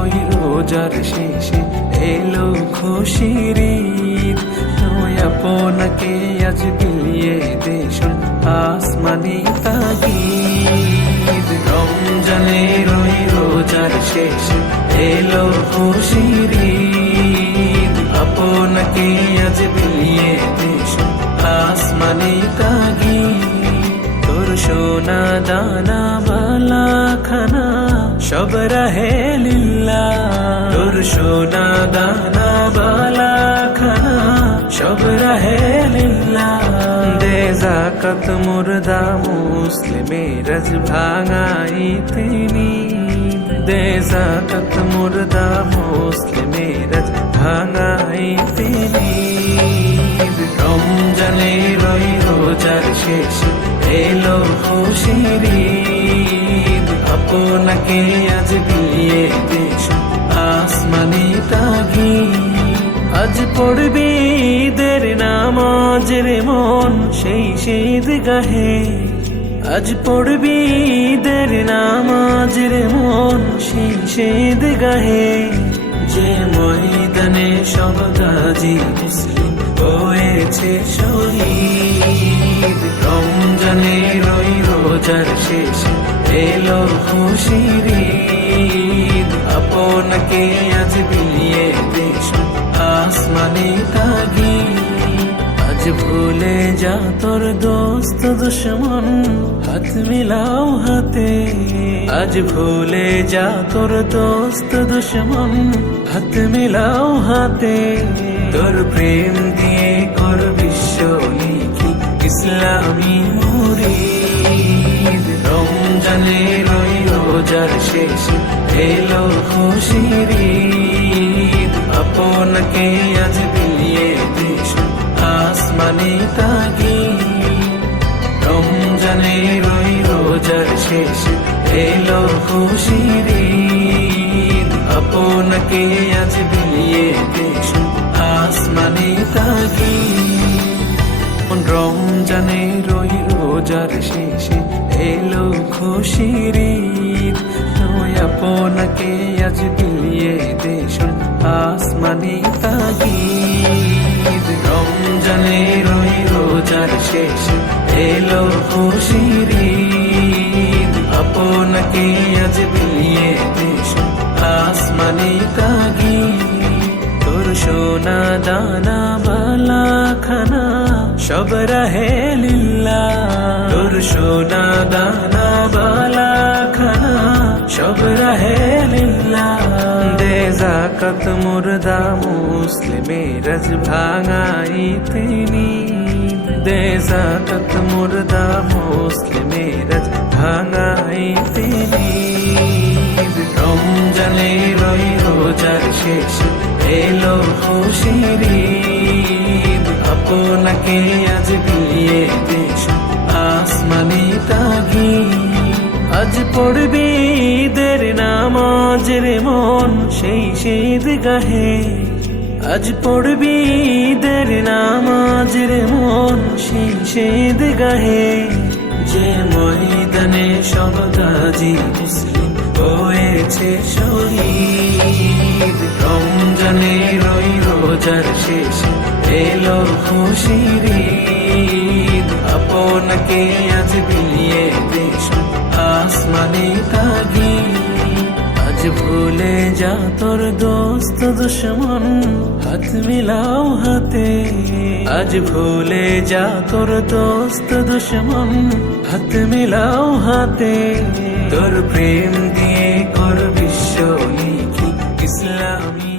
ওই রোজার শেষে এলো খুশির ঈদ, নয় আপনাকে আজ বিলিয়ে দেশন আসমানি তাগিদ। রমজানের ওই রোজার শেষে এলো খুশির ঈদ, আপনাকে আজ বিলিয়ে দেশন আসমানি তাগিদ। তোর সোনা দানা বালা খানা সব রহে লিল্লাহ, তোর সোনা দানা বালা খানা সব রহে লিল্লাহ। দে যাকাত মুর্দা মুসলিমের আজ ভাঙাইতে নিদ, দে যাকাত মুর্দা মুসলিমের আজ ভাঙাইতে নিদ। রমজানের ওই রোজার শেষে এলো খুশির ঈদ, আপনাকে আজ বিলিয়ে দেশন আসমানি তাগিদ। আজ পড়বি ঈদের নামাজ রে মন সেই ঈদগাহে, আজ পড়বি ঈদের নামাজ রে মন সেই ঈদগাহে। যে ময়দানে সব গাজী মুসলিম হয়েছে শহীদ। রমজানের ওই রোজার শেষে এলো খুশির ঈদ, আপনাকে আজ বিলিয়ে দেশন আসমানি তাগিদ। আজ ভুলে যা তোর দোস্ত দুশ্মন হাত মিলাও হাতে, আজ ভুলে যা তোর দোস্ত দুশ্মন হাত মিলাও হাতে। তোর প্রেম দিয়ে কর বিশ্ব লিখি ইসলামী মুরিদ। রমজানের ওই রোজার শেষে এলো খুশির ঈদ, আপনাকে আজ বিলিয়ে দেশন আসমানি তাগিদ। রমজানের ওই রোজার শেষে এলো খুশির ঈদ, আপনাকে আজ বিলিয়ে দেশন আসমানি তাগিদ। রমজানের ওই রোজার শেষে এলো খুশির ঈদ, নয় আপনাকে আজ বিলিয়ে দেশন আসমানি তাগিদ। রমজানের ওই রোজার শেষে এলো খুশির ঈদ, আপনাকে আজ বিলিয়ে দেশন আসমানি তাগিদ। তোর সোনা দানা বালা খানা সব রহে লিল্লাহ, তোর সোনা দানা বালা খানা সব রহে লিল্লাহ। দে যাকাত মুর্দা মুসলিমের আজ ভাঙাইতে নিদ, দে যাকাত মুর্দা মুসলিমের আজ ভাঙাইতে নিদ। রমজানের ওই রোজার শেষে এলো খুশির ঈদ, আপনাকে আজ বিলিয়ে দেশন আসমানি তাগিদ। আজ পড়বি ঈদের নামাজ রে মন সেই ঈদগাহে, আজ পড়বি ঈদের নামাজ রে মন সেই ঈদগাহে। যে ময়দানে সব গাজী মুসলিম হয়েছে শহীদ। রমজানের ওই রোজার শেষে এলো খুশির ঈদ, আপনাকে আজ বিলিয়ে দেশন আসমানি তাগিদ। আজ ভুলে যা তোর দোস্ত দুশ্মন হাত মিলাও হাতে, আজ ভুলে যা তোর দোস্ত দুশ্মন হাত মিলাও হাতে। তোর প্রেম দিয়ে কর বিশ্ব লিখি ইসলামী